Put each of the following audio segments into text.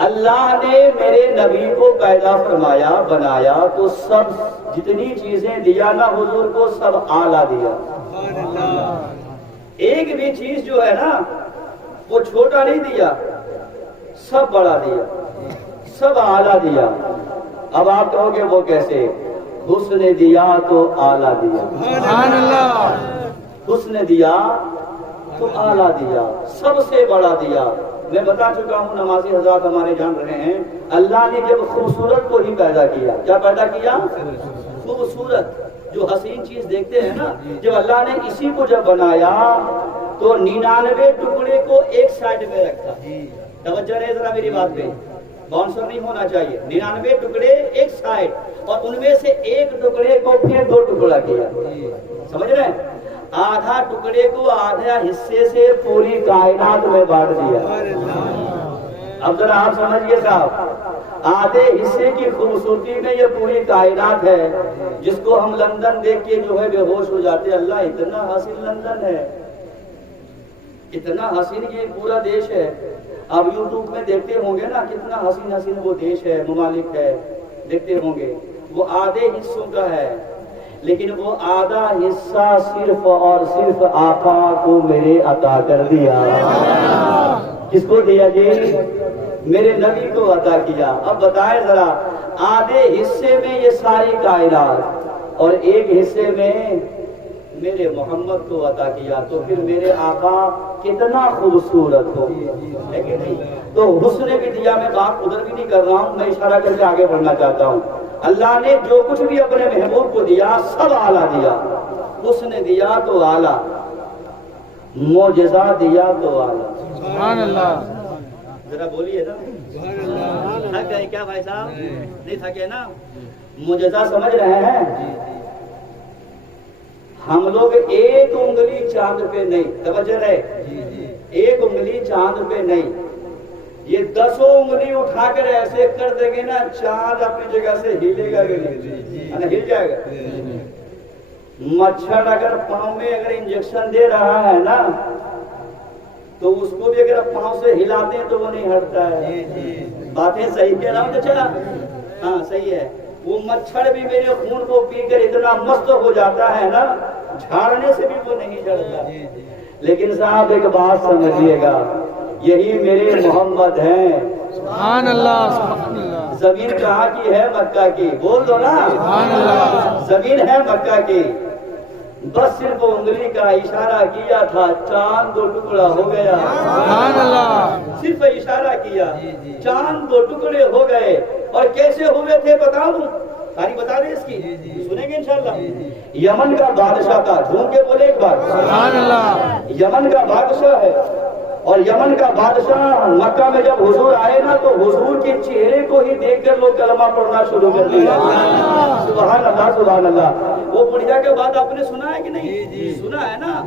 اللہ نے میرے نبی کو پیدا فرمایا بنایا تو سب جتنی چیزیں دیا نا حضور کو سب اعلیٰ دیا. ایک بھی چیز جو ہے نا وہ چھوٹا نہیں دیا، سب بڑا دیا، سب اعلیٰ دیا. اب آپ کہو گے وہ کیسے؟ حسن دیا تو اعلیٰ دیا. سبحان اللہ. حسن دیا تو اعلیٰ دیا، سب سے بڑا دیا. میں بتا چکا ہوں، نمازی حضرات ہمارے جان رہے ہیں، اللہ نے جب خوبصورت کو ہی پیدا کیا، کیا پیدا کیا؟ خوبصورت. جو حسین چیز دیکھتے ہیں نا، جب اللہ نے اسی کو جب بنایا تو 99 ٹکڑے کو ایک سائڈ میں رکھا. توجہ رہے ذرا میری بات پہ، باؤنسر نہیں ہونا چاہیے. 99 ٹکڑے ایک سائڈ، اور ان میں سے ایک ٹکڑے کو پھر 2 ٹکڑا کیا. سمجھ رہے ہیں؟ آدھا ٹکڑے کو آدھا حصے سے پوری کائنات میں بانٹ دیا. اب ذرا آپ سمجھئے صاحب، آدھے حصے کی خوبصورتی میں یہ پوری کائنات ہے، جس کو ہم لندن دیکھ کے جو ہے بے ہوش ہو جاتے. اللہ اتنا حسین لندن ہے، اتنا حسین یہ پورا دیش ہے. آپ یوٹیوب میں دیکھتے ہوں گے نا کتنا حسین حسین وہ دیش ہے، ممالک ہے، دیکھتے ہوں گے. وہ آدھے حصوں کا ہے، لیکن وہ آدھا حصہ صرف اور صرف آقا کو میرے عطا کر دیا. کس کو دیا جی؟ میرے نبی کو عطا کیا. اب بتائیں ذرا، آدھے حصے میں یہ ساری کائنات اور ایک حصے میں میرے محمد کو عطا کیا، تو پھر میرے آقا کتنا خوبصورت ہو، ہے کہ نہیں؟ تو حسن بھی دیا. میں بات ادھر بھی نہیں کر رہا ہوں، میں اشارہ کر کے آگے بڑھنا چاہتا ہوں. اللہ نے جو کچھ بھی اپنے محبوب کو دیا سب اعلیٰ دیا. حسن دیا تو اعلیٰ، معجزہ دیا تو اعلیٰ. سبحان اللہ. ذرا بولیے نا، تھک گئے کیا بھائی صاحب؟ نہیں تھکے نا؟ معجزہ سمجھ رہے ہیں؟ ہم لوگ ایک انگلی چاند پہ نہیں، توجہ رہے، ایک انگلی چاند پہ نہیں، یہ 10 انگلی اٹھا کر ایسے کر دیں گے نا، چاند اپنی جگہ سے ہلے گا کہ نہیں؟ ہل جائے گا. مچھر اگر پاؤں میں اگر انجیکشن دے رہا ہے نا، تو اس کو بھی اگر پاؤں سے ہلاتے ہیں تو وہ نہیں ہٹتا ہے. باتیں صحیح کہہ رہا ہوں تو چلا؟ ہاں صحیح ہے. وہ مچھر بھی میرے خون کو پی کر اتنا مست ہو جاتا ہے نا، جھاڑنے سے بھی وہ نہیں جھڑتا. لیکن صاحب ایک بات سمجھیے گا، یہی میرے محمد ہیں. سبحان اللہ. سبحان اللہ. زمین کہاں کی ہے؟ مکہ کی. بول دو نا، سبحان اللہ. زمین ہے مکہ کی. بس صرف انگلی کا اشارہ کیا تھا، چاند 2 ٹکڑا ہو گیا. سبحان اللہ. صرف اشارہ کیا، چاند 2 ٹکڑے ہو گئے. اور کیسے ہوئے تھے بتا دوں؟ ساری بتا دیں اس کی، سنیں گے انشاءاللہ. یمن کا بادشاہ تھا، جھوم کے بولے ایک بار. سبحان اللہ. یمن کا بادشاہ ہے، اور یمن کا بادشاہ مکہ میں جب حضور آئے نا تو حضور کے چہرے کو ہی دیکھ کر لوگ کلمہ پڑھنا شروع کر دیا. سبحان اللہ. سبحان اللہ. وہ بڑھیا کے بعد آپ نے سنا ہے کہ نہیں؟ سنا ہے نا.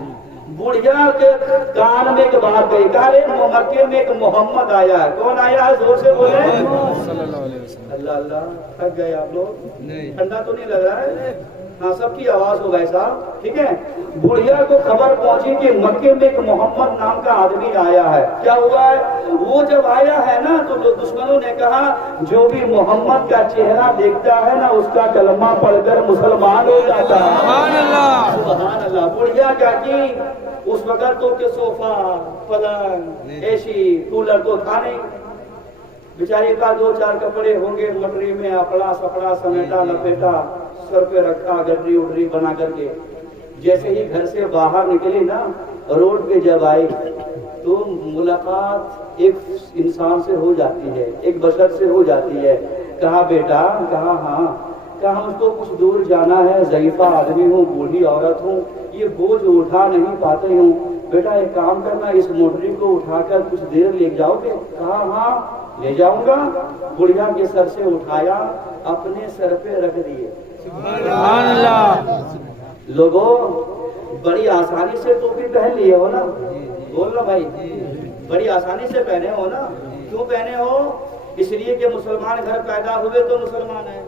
بڑھیا کے کان میں ایک بات گئی، کہا مکے میں ایک محمد آیا ہے. کون آیا ہے؟ زور سے بولے. صلی اللہ علیہ وسلم. اللہ اللہ. تھک گئے آپ لوگ؟ ٹھنڈا تو نہیں لگ رہا ہے؟ ہاں سب کی آواز ہو گئے صاحب، ٹھیک ہے. بڑھیا کو خبر پہنچی کہ مکے میں ایک محمد نام کا آدمی آیا ہے. کیا ہوا ہے؟ وہ جب آیا ہے نا تو دشمنوں نے کہا جو بھی محمد کا چہرہ دیکھتا ہے نا اس کا کلمہ پڑھ کر مسلمان ہو جاتا ہے. سبحان اللہ. سبحان اللہ. بڑھیا کیا کی، اس وقت تو کہ صوفہ، پلنگ، اے سی، کولر تو تھا نہیں. بیچاری کا 2-4 کپڑے ہوں گے مٹری میں، اپڑا سپڑا سمیٹا لپیٹا، سر پہ رکھا، گڈری اڈری بنا کر کے. جیسے ہی گھر سے باہر نکلی نا، روڈ پہ جب آئی تو ملاقات ایک انسان سے ہو جاتی ہے، ایک بشر سے ہو جاتی ہے. کہا بیٹا؟ کہا ہاں. کہا مجھ کو کچھ دور جانا ہے، ضعیفہ آدمی ہوں، بوڑھی عورت ہوں، یہ بوجھ اٹھا نہیں پاتے ہوں. بیٹا ایک کام کرنا، اس موٹری کو اٹھا کر کچھ دیر لے جاؤ گے؟ کہا ہاں لے جاؤں گا. بڑھیا کے سر سے اٹھایا، اپنے سر پہ رکھ دیے. سبحان اللہ. لوگوں بڑی آسانی سے ٹوپی پہن لیے ہو نا؟ بول رہا بھائی، بڑی آسانی سے پہنے ہو نا. کیوں پہنے ہو؟ اس لیے کہ مسلمان گھر پیدا ہوئے تو مسلمان ہیں.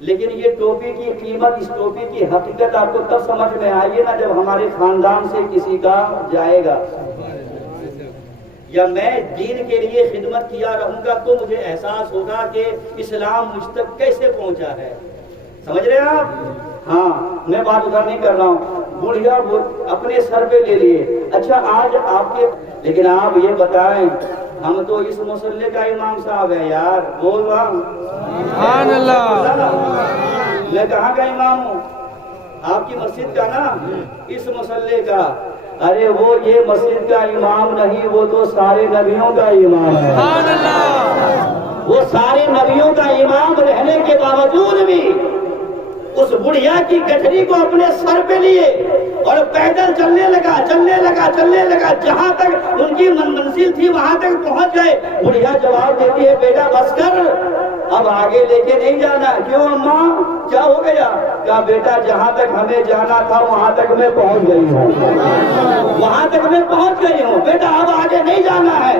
لیکن یہ ٹوپی کی قیمت، اس ٹوپی کی حقیقت آپ کو تب سمجھ میں آئیے نا جب ہمارے خاندان سے کسی کا جائے گا. یا میں دین کے لیے خدمت کیا رہوں گا تو مجھے احساس ہوگا کہ اسلام مجھ تک کیسے پہنچا ہے. سمجھ رہے ہیں آپ؟ ہاں میں بات ادھر نہیں کر رہا ہوں. بڑھیا اپنے سر پہ لے لیے. اچھا آج آپ کے لیکن آپ یہ بتائیں ہم تو اس مسلح کا امام صاحب ہے یار. بول رہا ہوں سبحان اللہ. میں کہاں کا امام ہوں؟ آپ کی مسجد کا نا, اس مسلح کا. ارے وہ یہ مسجد کا امام نہیں, وہ تو سارے نبیوں کا امام ہے. سبحان اللہ. وہ سارے نبیوں کا امام رہنے کے باوجود بھی اس بڑھیا کی گٹھری کو اپنے سر پہ لیے اور پیدل چلنے لگا جہاں تک ان کی منزل تھی وہاں تک پہنچ گئے. بڑھیا جواب دیتی ہے بیٹا بس کر, اب آگے لے کے نہیں جانا. کیوں اماں کیا ہو گیا؟ کہا بیٹا جہاں تک ہمیں جانا تھا وہاں تک میں پہنچ گئی ہوں, بیٹا اب آگے نہیں جانا ہے.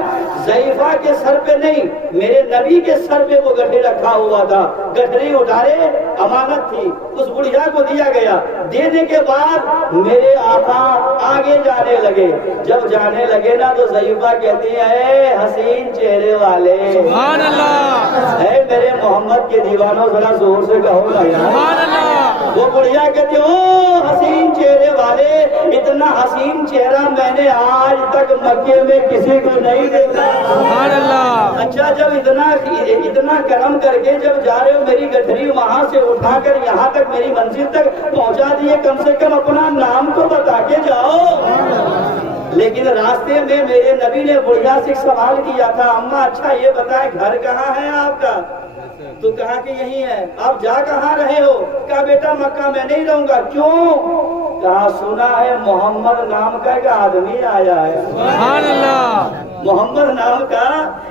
ضعیفہ کے سر پہ نہیں, میرے نبی کے سر پہ وہ گٹھری رکھا ہوا تھا. گٹھری اٹھارے امانت تھی, اس بڑھیا کو دیا گیا. دینے کے بعد میرے آقا آگے جانے لگے. جب جانے لگے نا تو ضعیفہ کہتی ہے اے حسین چہرے والے, سبحان اللہ. اے میرے محمد کے دیوانوں ذرا زور سے کہو نا یار. سبحان اللہ. وہ بڑھیا کہتی او حسین چہرے والے, اتنا حسین چہرہ میں نے آج تک مکے میں کسی کو نہیں دیکھا. سبحان اللہ. اچھا جب اتنا کرم کر کے جب جا رہے ہو, میری گٹھری وہاں سے اٹھا کر یہاں تک میری منزل تک پہنچا دیے, کم سے کم اپنا نام تو بتا کے جاؤ. لیکن راستے میں میرے نبی نے بڑھیا سے سوال کیا تھا, اماں اچھا یہ بتائیں گھر کہاں ہے آپ کا؟ تو کہا کہ یہی ہے. آپ جا کہاں رہے ہو؟ کہا بیٹا مکہ میں نہیں رہوں گا. کیوں؟ کہا سنا ہے محمد نام کا ایک آدمی آیا ہے. سبحان اللہ. محمد نام کا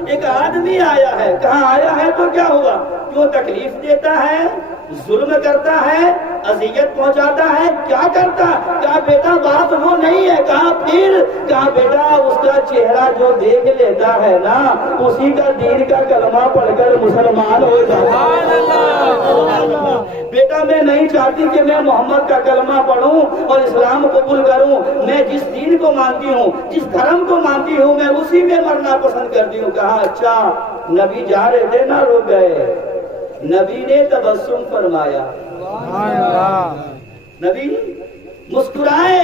ایک آدمی آیا ہے. کہاں آیا ہے تو کیا ہوا؟ کیوں تکلیف دیتا ہے, ظلم کرتا ہے, اذیت پہنچاتا ہے, کیا کرتا؟ کہا بیٹا بات وہ نہیں ہے. کہا پھر؟ کہا بیٹا اس کا چہرہ جو دیکھ لیتا ہے نا اسی کا دین کا کلمہ پڑھ کر مسلمان ہو جاتا ہے. بیٹا میں نہیں چاہتی کہ میں محمد کا کلمہ پڑھوں اور اسلام قبول کروں. میں جس دین کو مانتی ہوں, جس دھرم کو مانتی ہوں, میں اسی میں مرنا پسند کرتی ہوں. کہا اچھا. نبی جا رہے تھے نہ, رک گئے. نبی نے تبسم فرمایا, سبحان اللہ. نبی مسکرائے.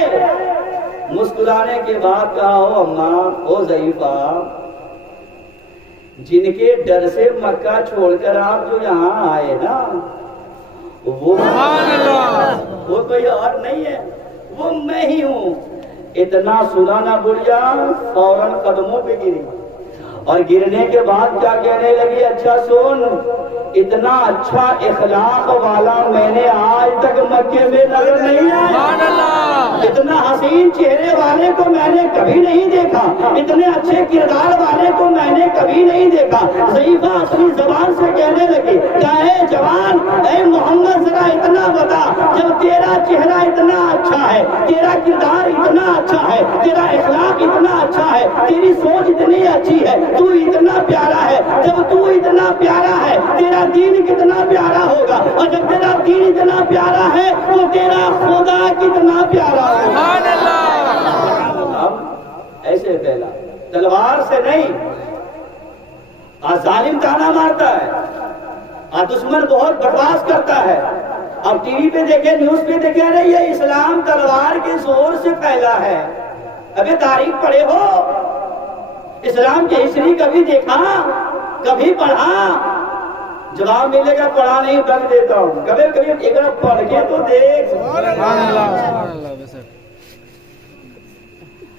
مسکرانے کے بعد کہا او اماں, او ضعیفہ, جن کے ڈر سے مکہ چھوڑ کر آپ جو یہاں آئے نا وہ کوئی اور نہیں ہے, وہ میں ہی ہوں. اتنا سنا نہ بڑھیا فوراً قدموں پہ گری اور گرنے کے بعد کیا کہنے لگی, اچھا سن, اتنا اچھا اخلاق والا میں نے آج تک مکے میں نظر نہیں آیا. اتنا حسین چہرے والے کو میں نے کبھی نہیں دیکھا, اتنے اچھے کردار والے کو میں نے کبھی نہیں دیکھا. ضعیفہ اپنی زبان سے کہنے لگی, کیا اے جوان, اے محمد ذرا اتنا بتا, جب تیرا چہرہ اتنا اچھا ہے, تیرا کردار اتنا اچھا ہے, تیرا اخلاق اتنا اچھا ہے, تیری سوچ اتنی اچھی ہے, تو اتنا پیارا ہے, جب تو اتنا پیارا ہے تیرا دین کتنا پیارا ہوگا, اور جب تیرا دین اتنا پیارا ہے تو تیرا خدا کتنا پیارا ہوگا. اب ایسے پہلا تلوار سے نہیں, ظالم تانا مارتا ہے, دشمن بہت بکواس کرتا ہے. اب ٹی وی پہ دیکھے, نیوز پہ دیکھے, رہے یہ اسلام تلوار کے زور سے پھیلا ہے. ابھی تاریخ پڑھے ہو, اسلام کی ہسٹری کبھی دیکھا, کبھی پڑھا؟ جواب ملے گا پڑھا نہیں, بک دیتا ہوں. کبھی کبھی ایک بار پڑھ کے تو دیکھ.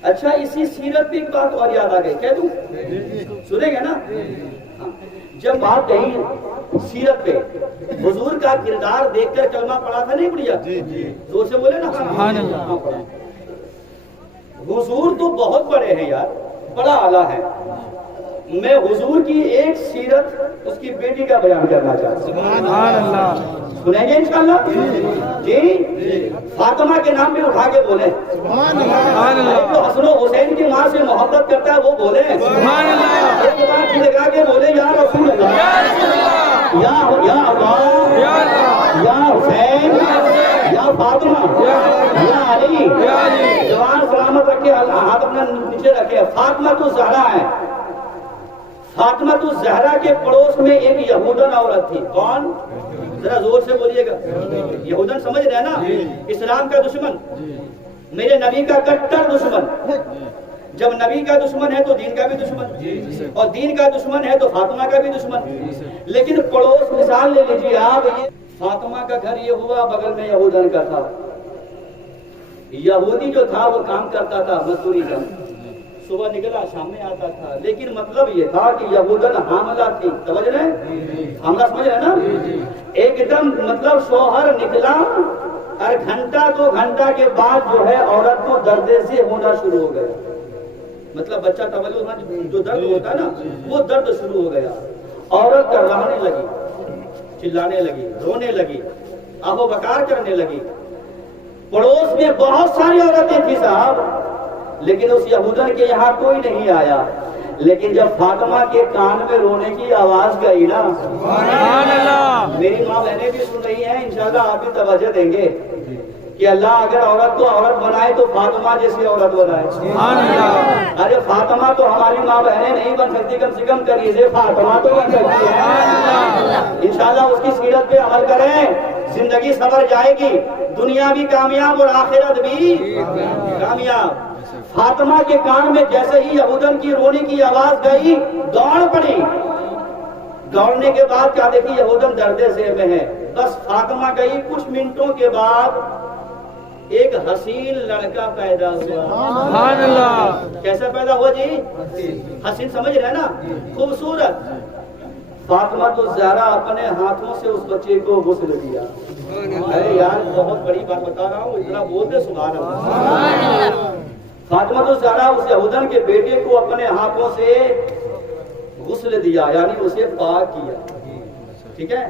اچھا اسی سیرت پہ ایک بات اور یاد آ گئی, کہہ دوں؟ سنیں گے نا؟ جب بات کہی سیرت پہ, حضور کا کردار دیکھ کر کلمہ پڑھا تھا نہیں بڑھیا؟ زور سے بولے نا. حضور تو بہت بڑے ہیں یار, بڑا اعلیٰ ہے. میں حضور کی ایک سیرت اس کی بیٹی کا بیان کرنا چاہتا ہوں. سنیں گے انشاءاللہ؟ جی, فاطمہ کے نام پہ اٹھا کے بولے. جو حسن و حسین کی ماں سے محبت کرتا ہے وہ بولے. ایک بار لگا کے بولے یا رسول اللہ, یا اللہ, یا حسین, یا فاطمہ, یا علی. جوان سلامت رکھے, ہاتھ اپنا نیچے رکھے. فاطمہ الزہرا ہے. فاطمہ الزہرا کے پڑوس میں ایک یہودن عورت تھی. کون؟ ذرا زور سے بولیے گا. یہودن سمجھ رہے ہیں نا؟ اسلام کا دشمن, میرے نبی کا کٹر دشمن. جب نبی کا دشمن ہے تو دین کا بھی دشمن, اور دین کا دشمن ہے تو فاطمہ کا بھی دشمن. لیکن پڑوس مثال لے لیجیے آپ. یہ فاطمہ کا گھر یہ ہوا, بغل میں یہودن کا تھا. یہودی جو تھا وہ کام کرتا تھا مزدوری کا, صبح نکلا شام میں آتا تھا. لیکن مطلب یہ تھا کہ یہودن حاملہ تھی. سمجھ رہے ہیں؟ حاملہ سمجھ رہے ہیں نا؟ ایک دم مطلب شوہر نکلا اور گھنٹہ 2 گھنٹہ کے بعد جو ہے عورت کو درد سے ہونا شروع ہو گیا. مطلب بچہ تولد جو درد ہوتا ہے نا, وہ درد شروع ہو گیا. عورت کرانے لگی, چلانے لگی, رونے لگی, آہو بکار کرنے لگی. پڑوس میں بہت ساری عورتیں تھیں صاحب, لیکن اس یہودن کے یہاں کوئی نہیں آیا. لیکن جب فاطمہ کے کان میں رونے کی آواز گئی نا, سبحان اللہ, میری ماں بہنیں بھی سن رہی ہیں, انشاءاللہ آپ بھی توجہ دیں گے کہ اللہ اگر عورت کو عورت بنائے تو فاطمہ جیسی عورت بنائے. سبحان اللہ. ارے فاطمہ تو ہماری ماں بہنیں نہیں بن سکتی, کم سے کم کریے فاطمہ تو بن سکتی ہے. انشاءاللہ اس کی سیرت پہ عمل کریں, زندگی سنور جائے گی, دنیا بھی کامیاب اور آخرت بھی کامیاب. فاطمہ کے کان میں جیسے ہی یہودن کی رونے کی آواز گئی, دوڑ پڑی. دوڑنے کے بعد کیا دیکھی, یہودن درد سے میں ہے. بس فاطمہ گئی, کچھ منٹوں کے بعد ایک حسین لڑکا پیدا ہوا. سبحان اللہ. کیسا پیدا ہوا جی؟ حسین سمجھ رہے ہیں نا, خوبصورت. فاطمہ الزہرا اپنے ہاتھوں سے اس بچے کو غسل دیا. ارے یار بہت بڑی بات بتا رہا ہوں, اتنا بول دے سبحان اللہ. فاطمہ الزہرا اس یہودن کے بیٹے کو اپنے ہاتھوں سے غسل دیا, یعنی اسے پاک کیا. ٹھیک ہے.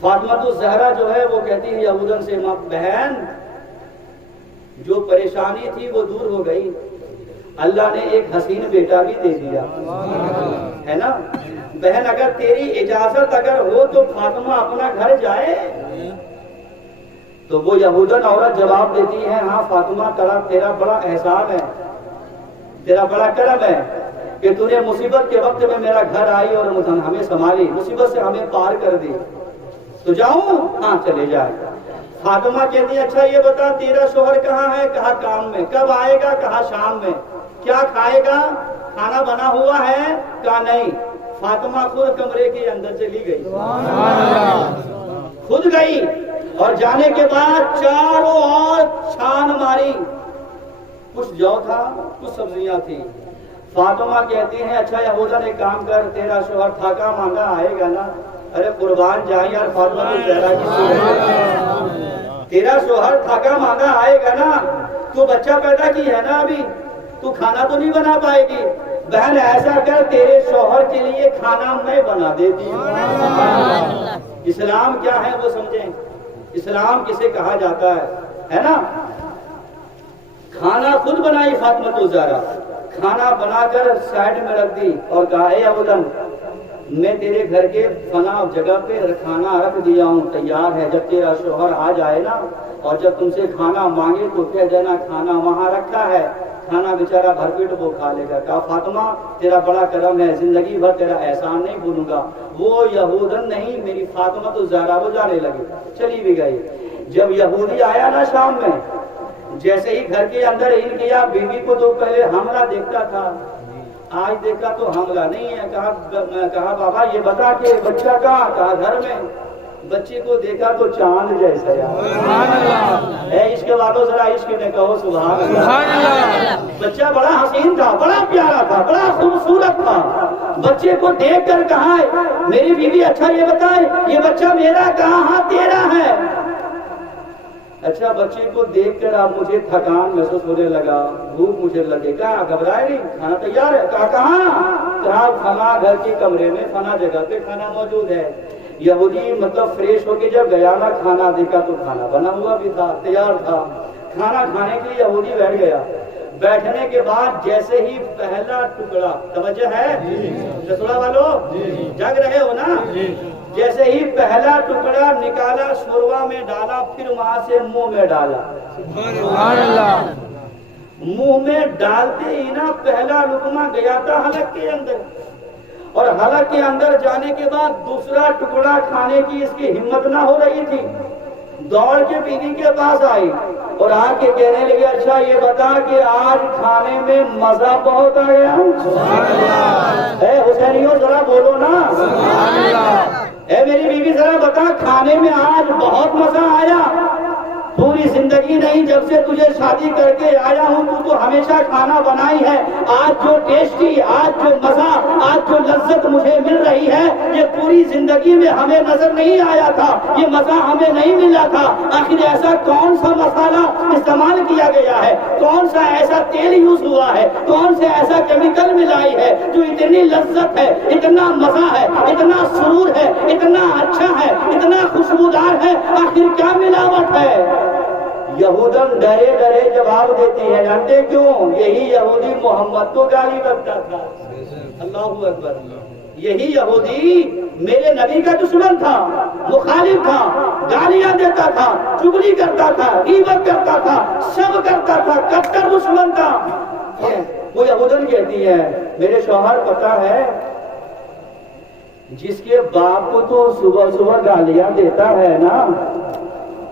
فاطمہ الزہرا جو ہے وہ کہتی ہے یہودن سے, ماں بہن جو پریشانی تھی وہ دور ہو گئی, اللہ نے ایک حسین بیٹا بھی دے دیا ہے نا. بہن اگر تیری اجازت اگر ہو تو فاطمہ اپنا گھر جائے. تو وہ یہودن عورت جواب دیتی ہے, ہاں فاطمہ تیرا بڑا احسان ہے, تیرا بڑا کرم ہے کہ تو نے مصیبت کے وقت میں میرا گھر آئی اور ہمیں سنبھالی, مصیبت سے ہمیں پار کر دی. تو جاؤں؟ ہاں چلے جائے. فاطمہ کہتی ہے اچھا یہ بتا تیرا شوہر کہاں ہے؟ کہا کام میں. کب آئے گا؟ کہا شام میں. کیا کھائے گا؟ کھانا بنا ہوا ہے؟ کہا نہیں. فاطمہ خود کمرے کے اندر چلی گئی, خود گئی, اور جانے کے بعد چاروں اور چھان ماری. کچھ جو تھا, کچھ سبزیاں تھی. فاطمہ کہتی ہیں اچھا یہودن ایک کام کر, تیرا شوہر تھکا مانگا آئے گا نا. ارے قربان جائے یار فاطمہ الزہرا کی صورت, تیرا شوہر تھکا مانگا آئے گا نا, تو بچہ پیدا کی ہے نا ابھی, تو کھانا تو نہیں بنا پائے گی. بہن ایسا کر تیرے شوہر کے لیے کھانا میں بنا دیتی ہوں. اسلام کیا ہے وہ سمجھیں, اسلام کسے کہا جاتا ہے نا. کھانا خود بنائی فاطمہ الزہرا, کھانا بنا کر سائڈ میں رکھ دی اور کہا اے یہودن میں تیرے گھر کے فنا جگہ پہ کھانا رکھ دیا ہوں, تیار ہے. جب تیرا شوہر آ جائے نا اور جب تم سے کھانا مانگے تو کہہ دینا کھانا وہاں رکھا ہے, کھانا بیچارہ بھر پیٹ وہ کھا لے گا. کہا فاطمہ تیرا بڑا کرم ہے, زندگی بھر تیرا احسان نہیں بھولوں گا. وہ یہودن نہیں, میری فاطمہ الزہرا وہ جانے لگی, چلی بھی گئی. جب یہودی آیا نا شام میں, جیسے ہی گھر کے اندر ان کیا, بیوی کو تو پہلے حملہ دیکھتا تھا, آج دیکھا تو حملہ نہیں ہے. کہا بابا یہ بتا کہ بچہ کہاں؟ کہا گھر میں. بچے کو دیکھا تو چاند جیسا ہے. عشق والوں ذرا عشق میں کہو سبحان اللہ. بچہ بڑا حسین تھا, بڑا پیارا تھا, بڑا خوبصورت تھا. بچے کو دیکھ کر کہا میری بیوی اچھا یہ بتائے یہ بچہ میرا کہاں؟ ہاں تیرا ہے. اچھا بچے کو دیکھ کر اب مجھے تھکان محسوس ہونے لگا, بھوک مجھے لگے. کہا گھبرائے نہیں, کھانا تیار ہے. کہا کہاں؟ کہا فنا گھر کے کمرے میں فنا جگہ پہ کھانا موجود ہے. یہودی مطلب فریش ہو کے جب گیا نا, کھانا دیکھا تو کھانا بنا ہوا بھی تھا, تیار تھا. کھانا کھانے کے لیے یہودی بیٹھ گیا. بیٹھنے کے بعد جیسے ہی پہلا ٹکڑا, توجہ ہے رسولہ والوں, جگ رہے ہو نا, جیسے ہی پہلا ٹکڑا نکالا شوروا میں ڈالا, پھر وہاں سے منہ میں ڈالا. سبحان اللہ. منہ میں ڈالتے ہی نا پہلا لقمہ گیا تھا حلق کے اندر، اور حلق کے اندر جانے کے بعد دوسرا ٹکڑا کھانے کی اس کی ہمت نہ ہو رہی تھی، دوڑ کے بیوی کے پاس آئی اور آ کے کہنے لگی اچھا یہ بتا کہ آج کھانے میں مزہ بہت آیا؟ اے حسینیوں ذرا بولو نا، اے میری بیوی ذرا بتا کھانے میں آج بہت مزہ آیا؟ پوری زندگی نہیں، جب سے تجھے شادی کر کے آیا ہوں تو ہمیشہ کھانا بنائی ہے، آج جو ٹیسٹی، آج جو مزہ، آج جو لذت مجھے مل رہی ہے یہ پوری زندگی میں ہمیں نظر نہیں آیا تھا، یہ مزہ ہمیں نہیں ملا تھا۔ آخر ایسا کون سا مسالہ استعمال کیا گیا ہے، کون سا ایسا تیل یوز ہوا ہے، کون سے ایسا کیمیکل ملائی ہے جو اتنی لذت ہے، اتنا مزہ ہے، اتنا سرور ہے، اتنا اچھا ہے، اتنا خوشبودار ہے، آخر کیا ملاوٹ ہے؟ یہودن ڈرے ڈرے جواب دیتی ہے، جانتے کیوں؟ یہی یہودی محمد کو گالی بکتا تھا۔ اللہ اکبر۔ یہی یہودی میرے نبی کا دشمن تھا، مخالف تھا، گالیاں دیتا تھا، چگلی کرتا تھا، غیبت کرتا تھا، سب کرتا تھا، کٹر دشمن تھا۔ وہ یہودن کہتی ہے میرے شوہر پتہ ہے جس کے باپ کو تو صبح صبح گالیاں دیتا ہے نا،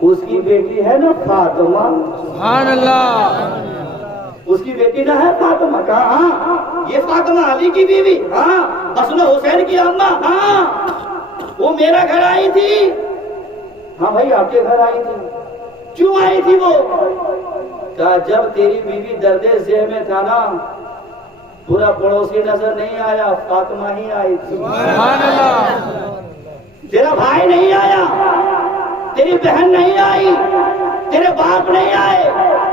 اس کی بیٹی ہے نا فاطمہ، سبحان اللہ، اس کی بیٹی نہ ہے فاطمہ؟ کہا ہاں یہ فاطمہ علی کی بیوی، ہاں حسن حسین کی اماں، ہاں وہ میرا گھر آئی تھی۔ ہاں بھائی آپ کے گھر آئی تھی، کیوں آئی تھی وہ؟ کہا جب تیری بیوی درد ذہ میں تھا نا پورا پڑوسی نظر نہیں آیا، فاطمہ ہی آئی تھی۔ سبحان اللہ، تیرا بھائی نہیں آیا، تیری بہن نہیں آئی، تیرے باپ نہیں آئے،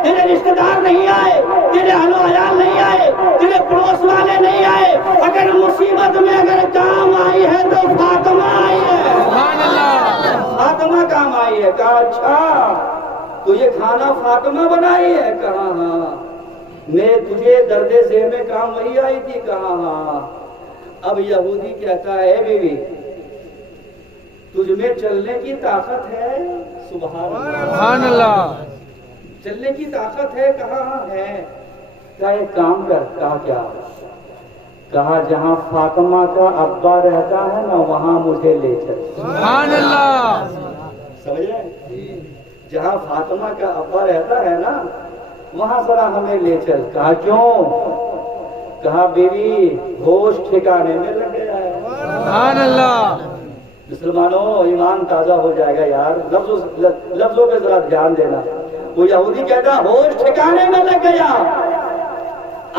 تیرے رشتہ دار نہیں آئے، تیرے اہل و عیال نہیں آئے، تیرے پڑوس والے نہیں آئے، اگر مصیبت میں اگر کام آئی ہے تو فاطمہ آئی ہے۔ سبحان اللہ، فاطمہ کام آئی ہے۔ کہا اچھا تو یہ کھانا فاطمہ بنائی ہے؟ کہا ہاں۔ میں تجھے درد ذہ میں کام وہی آئی تھی؟ کہا ہاں۔ اب یہودی کہتا ہے بیوی تجھ میں چلنے کی طاقت ہے؟ سبحان اللہ، سبحان اللہ، چلنے کی طاقت ہے؟ کہا ہاں ہے۔ کہا ایک کام کر۔ کہا کیا؟ کہا جہاں فاطمہ کا ابا رہتا ہے نا وہاں مجھے لے چل۔ سبحان اللہ، سمجھے؟ جہاں فاطمہ کا ابا رہتا ہے نا وہاں ذرا ہمیں لے چل۔ کہا کیوں؟ کہا بیوی ہوش ٹھکانے میں لگ گیا ہے۔ سبحان اللہ، مسلمانوں ایمان تازہ ہو جائے گا یار، لفظوں پہ ذرا دھیان دینا۔ وہ یہودی کہتا ہوش ٹھکانے میں لگ گیا،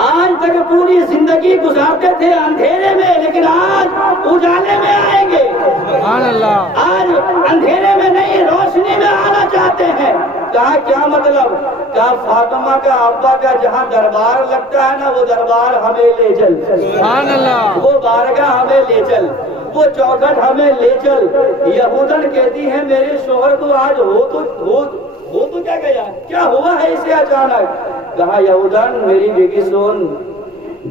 آج تک پوری زندگی گزارتے تھے اندھیرے میں لیکن آج اجالے میں آئیں گے، سبحان اللہ، آج اندھیرے میں نہیں روشنی میں آنا چاہتے ہیں۔ کہا کیا مطلب؟ کہا فاطمہ کا ابا کا جہاں دربار لگتا ہے نا وہ دربار ہمیں لے چل، سبحان اللہ، وہ بارگاہ ہمیں لے چل، وہ چوکھٹ ہمیں لے چل۔ یہودن کہتی ہے میرے شوہر کو آج ہو تو کیا گیا، کیا ہوا ہے اسے اچانک؟ کہا یہودن میری بیٹی سن،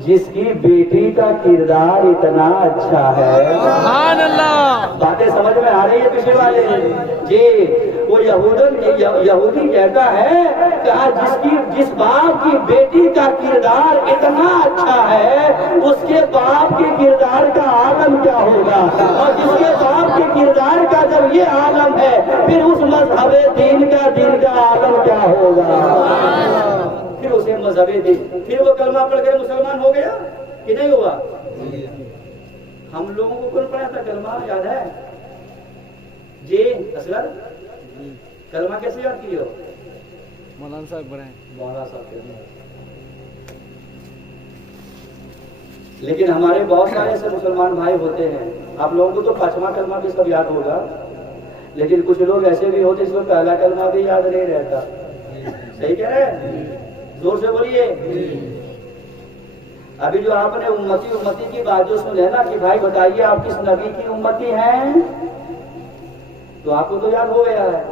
جس کی بیٹی کا کردار اتنا اچھا ہے۔ سبحان اللہ، باتیں سمجھ میں آ رہی ہے پیچھے والے؟ جی وہ یہودی کہتا ہے کہ جس باپ کی بیٹی کا کردار اتنا اچھا ہے اس کے باپ کے کردار کا عالم کیا ہوگا، اور جس کے باپ کے کردار کا جب یہ عالم ہے پھر اس مذہب دین کا عالم کیا ہوگا؟ پھر اسے مذہب دین، پھر وہ کلمہ پڑھ کر مسلمان ہو گیا کہ نہیں ہوا؟ ہم لوگوں کو کون پڑھا تھا کلمہ، یاد ہے؟ جی اصغر کلمہ کیسے یاد کی ہو؟ مولانا صاحب پڑھائیں، مولانا صاحب کہتے ہیں۔ لیکن ہمارے بہت سارے ایسے مسلمان بھائی ہوتے ہیں، آپ لوگوں کو تو پانچواں کلمہ بھی سب یاد ہوگا، لیکن کچھ لوگ ایسے بھی ہوتے جس کو پہلا کلمہ بھی یاد نہیں رہتا۔ صحیح کہہ رہے ہیں؟ زور سے بولیے۔ ابھی جو آپ نے امتی کی بات جو سن ہے نا کہ بھائی بتائیے آپ کس نبی کی امتی ہیں، تو آپ کو تو یاد ہو گیا ہے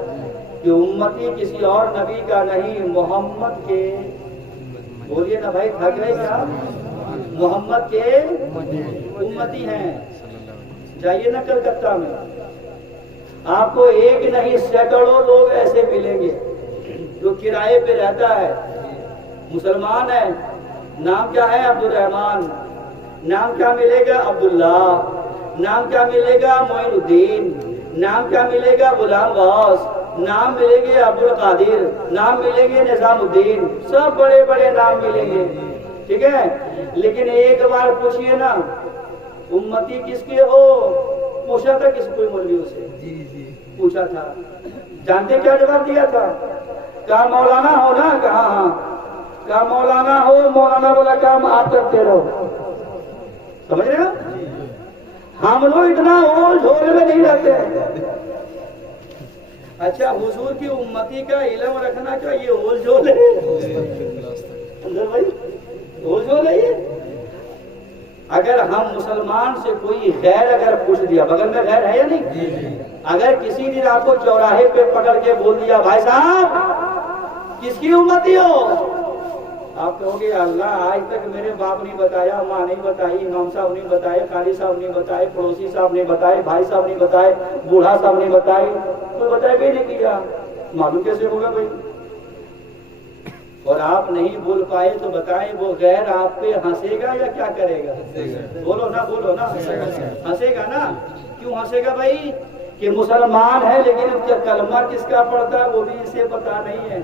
کہ امتی کسی اور نبی کا نہیں، محمد کے، بولیے نا بھائی، تھک گئے کیا؟ محمد کے امتی ہیں۔ جائیے نا کلکتہ میں، آپ کو ایک نہیں سینکڑوں لوگ ایسے ملیں گے جو کرائے پہ رہتا ہے، مسلمان ہے، نام کیا ہے؟ عبد الرحمان. نام کیا ملے گا؟ عبداللہ. نام کیا ملے گا؟ معین الدین. نام کیا ملے گا؟ غلام غوث. نام ملیں گے عبد القادر. نام ملیں گے نظام الدین. سب بڑے بڑے نام ملیں گے، ٹھیک ہے. لیکن ایک بار پوچھئے نا امتی کس کے ہو؟ پوچھا تھا کس کوئی مولویوں سے؟ پوچھا تھا. جانتے کیا جواب دیا تھا؟ کہا مولانا ہو نا. کہا ہاں. کہا مولانا ہو. مولانا بولا کام آپ کرتے رہو. سمجھ رہے ہو؟ ہم لوگ اتنا اول جھول میں نہیں رہتے. اچھا حضور کی امتی کا علم رکھنا چاہیے اول جھول ہے. اندر بھائی اول جھول ہے یہ. اگر ہم مسلمان سے کوئی غیر اگر پوچھ دیا، بغل میں غیر ہے یا نہیں؟ اگر کسی دن آپ کو چوراہے پہ پکڑ کے بول دیا بھائی صاحب کس کی امتی ہو، آپ کہو گے اللہ آج تک میرے باپ نہیں بتایا، ماں نہیں بتائی، امام صاحب نہیں بتائے، قاری صاحب نہیں بتائے، پڑوسی صاحب نہیں بتائے، بھائی صاحب نہیں بتائے، بوڑھا صاحب نہیں بتائے، کوئی بتائے بھی نہیں کیا، معلوم کیسے ہوگا بھائی؟ اور آپ نہیں بول پائے تو بتائیں وہ غیر آپ پہ ہنسے گا یا کیا کرے گا؟ بولو نا بولو نا. ہنسے گا نا. کیوں ہنسے گا بھائی؟ کہ مسلمان ہے لیکن اس کا کلمہ کس کا پڑھتا ہے وہ بھی اسے پتا نہیں ہے.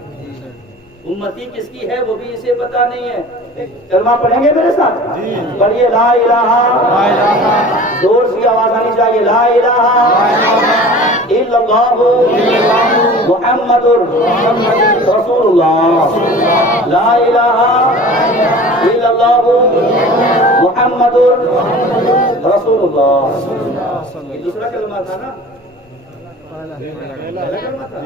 امتی کس کی ہے وہ بھی اسے پتا نہیں ہے. کلمہ پڑھیں گے میرے ساتھ؟ پڑھیے لا الہ. زور سے آواز آنی چاہیے. لا الہ الا اللہ محمد رسول اللہ. لا الہ الا اللہ محمد رسول اللہ. یہ دوسرا کلمہ تھا نا؟ پہلا کلمہ تھا.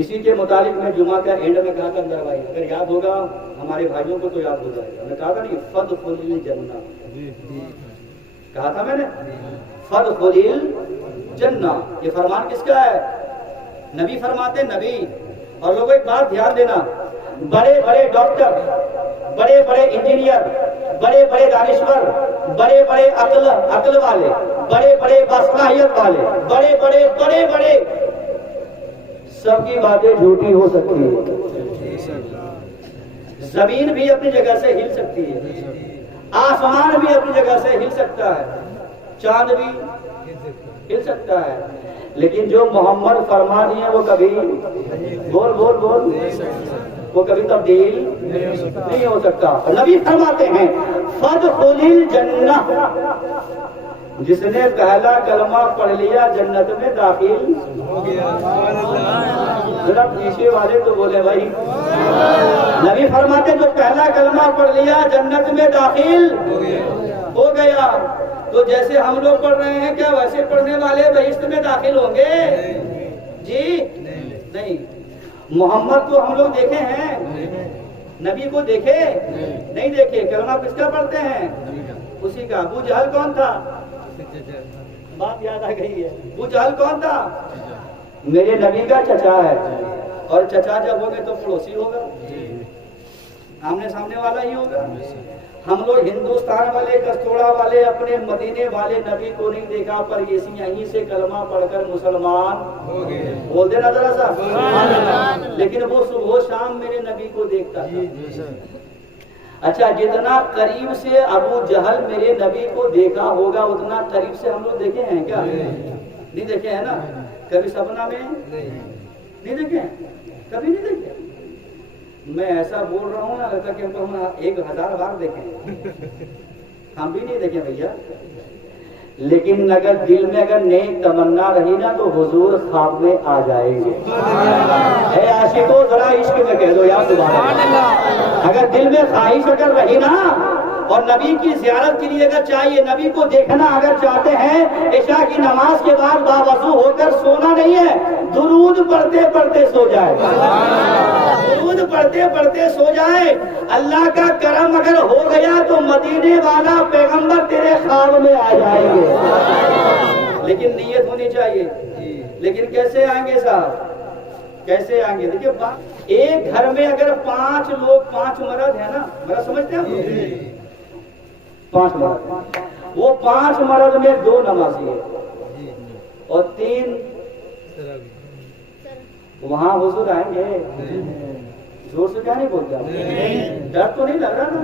اسی کے متعلق میں جمعہ کا اینڈ میں کہا تھا اندر بھائی اگر یاد ہوگا ہمارے بھائیوں کو تو یاد ہو جائے گا. میں کہا تھا نہیں فدخل الجنہ. کہا تھا میں نے فدخل الجنہ. یہ فرمان کس کا ہے؟ نبی فرماتے. نبی. اور لوگوں ایک بات دھیان دینا، بڑے بڑے ڈاکٹر، بڑے بڑے انجینئر، بڑے بڑے دانشور، بڑے بڑے عقل والے، بڑے بڑے باصلاحیت والے، بڑے بڑے بڑے بڑے، سب کی باتیں جھوٹی ہو سکتی ہے. زمین بھی اپنی جگہ سے ہل سکتی ہے، آسمان بھی اپنی جگہ سے ہل سکتا ہے، چاند بھی ہل سکتا ہے، لیکن جو محمد فرما دیے وہ کبھی بول بول بول وہ کبھی تبدیل نہیں ہو سکتا. نبی فرماتے ہیں فادخل الجنہ. جس نے پہلا کلمہ پڑھ لیا جنت میں داخل ہو گیا. ذرا پیچھے والے تو بولے بھائی. نبی فرماتے جو پہلا کلمہ پڑھ لیا جنت میں داخل ہو گیا. تو جیسے ہم لوگ پڑھ رہے ہیں کیا ویسے پڑھنے والے بہشت میں داخل ہوں گے؟ جی نہیں. محمد کو ہم لوگ دیکھے ہیں، نبی کو دیکھے نہیں دیکھے. کلمہ کس کا پڑھتے ہیں؟ اسی کا. ابو جہل کون تھا؟ بات یاد آ گئی ہے. ابو جہل کون تھا؟ میرے نبی کا چچا ہے. اور چچا جب ہوگے تو پڑوسی ہوگا، آمنے سامنے والا ہی ہوگا. ہم لوگ ہندوستان والے، کستوڑا والے، اپنے مدینے والے نبی کو نہیں دیکھا، پر یہیں سے کلمہ پڑھ کر مسلمان ہو گئے. بول دینا ذرا سا. لیکن وہ صبح و شام میرے نبی کو دیکھتا تھا. اچھا جتنا قریب سے ابو جہل میرے نبی کو دیکھا ہوگا اتنا قریب سے ہم لوگ دیکھے ہیں کیا؟ نہیں دیکھے ہیں نا. کبھی سپنا میں نہیں دیکھے، کبھی نہیں دیکھے. میں ایسا بول رہا ہوں نا لگتا کہ ہم 1000 بار دیکھیں. ہم بھی نہیں دیکھیں بھیا. لیکن اگر دل میں اگر نیک تمنا رہی نا تو حضور خواب میں آ جائیں گے. اے عاشقو ذرا عشق میں کہہ دو یا سبحان اللہ. اگر دل میں خواہش اگر رہی نا اور نبی کی زیارت کے لیے اگر چاہیے، نبی کو دیکھنا اگر چاہتے ہیں، عشاء کی نماز کے بعد باوضو ہو کر سونا نہیں ہے، درود پڑھتے پڑھتے سو جائے. درود پڑھتے پڑھتے سو جائے. اللہ کا کرم اگر ہو گیا تو مدینے والا پیغمبر تیرے خواب میں آ جائیں گے. لیکن نیت ہونی چاہیے. لیکن کیسے آئیں گے صاحب؟ کیسے آئیں گے؟ دیکھیے ایک گھر میں اگر 5 لوگ، 5 مرد ہیں نا، مرد سمجھتے ہیں 5 مرد، وہ 5 مرد میں 2 نمازی ہیں اور 3 وہاں حضور آئیں گے؟ زور سے کیا نہیں بولتا؟ ڈر تو نہیں لگ رہا نا؟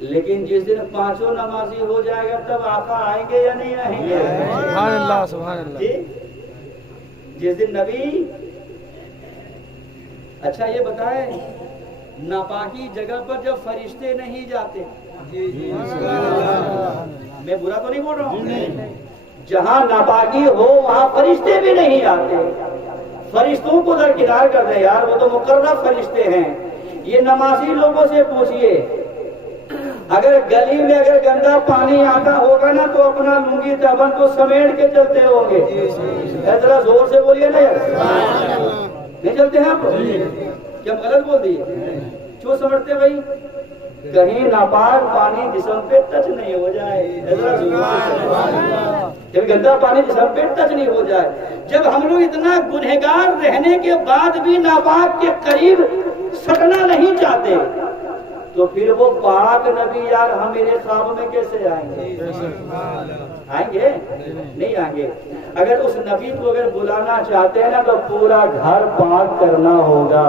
لیکن جس دن پانچوں نمازی ہو جائے گا تب آقا آئیں گے یا نہیں آئیں گے؟ سبحان اللہ سبحان اللہ. جی جس دن نبی. اچھا یہ بتائیں ناپاکی جگہ پر جب فرشتے نہیں جاتے، میں برا تو نہیں بول رہا ہوں، جہاں ناپاکی ہو وہاں فرشتے بھی نہیں آتے. فرشتوں کو درکنار کر دیں یار، وہ تو مقرب فرشتے ہیں. یہ نمازی لوگوں سے پوچھئے، اگر گلی میں اگر گندا پانی آتا ہوگا نا تو اپنا لنگی تہبند کو سمیٹ کے چلتے ہوں گے. ذرا زور سے بولیے نا یار، نہیں چلتے ہیں آپ؟ کیا غلط بول دیے؟ کیوں سمجھتے بھائی؟ کہیں ناپاک پانی جسم پہ ٹچ نہیں ہو جائے. جب گندا پانی جسم پہ ٹچ نہیں ہو جائے. جب ہم لوگ اتنا گنہگار رہنے کے بعد بھی ناپاک کے قریب سٹنا نہیں چاہتے تو پھر وہ پاک نبی یار ہم میرے خواب میں کیسے آئیں گے؟ آئیں گے؟ نہیں آئیں گے. اگر اس نبی کو اگر بلانا چاہتے ہیں نا تو پورا گھر پاک کرنا ہوگا،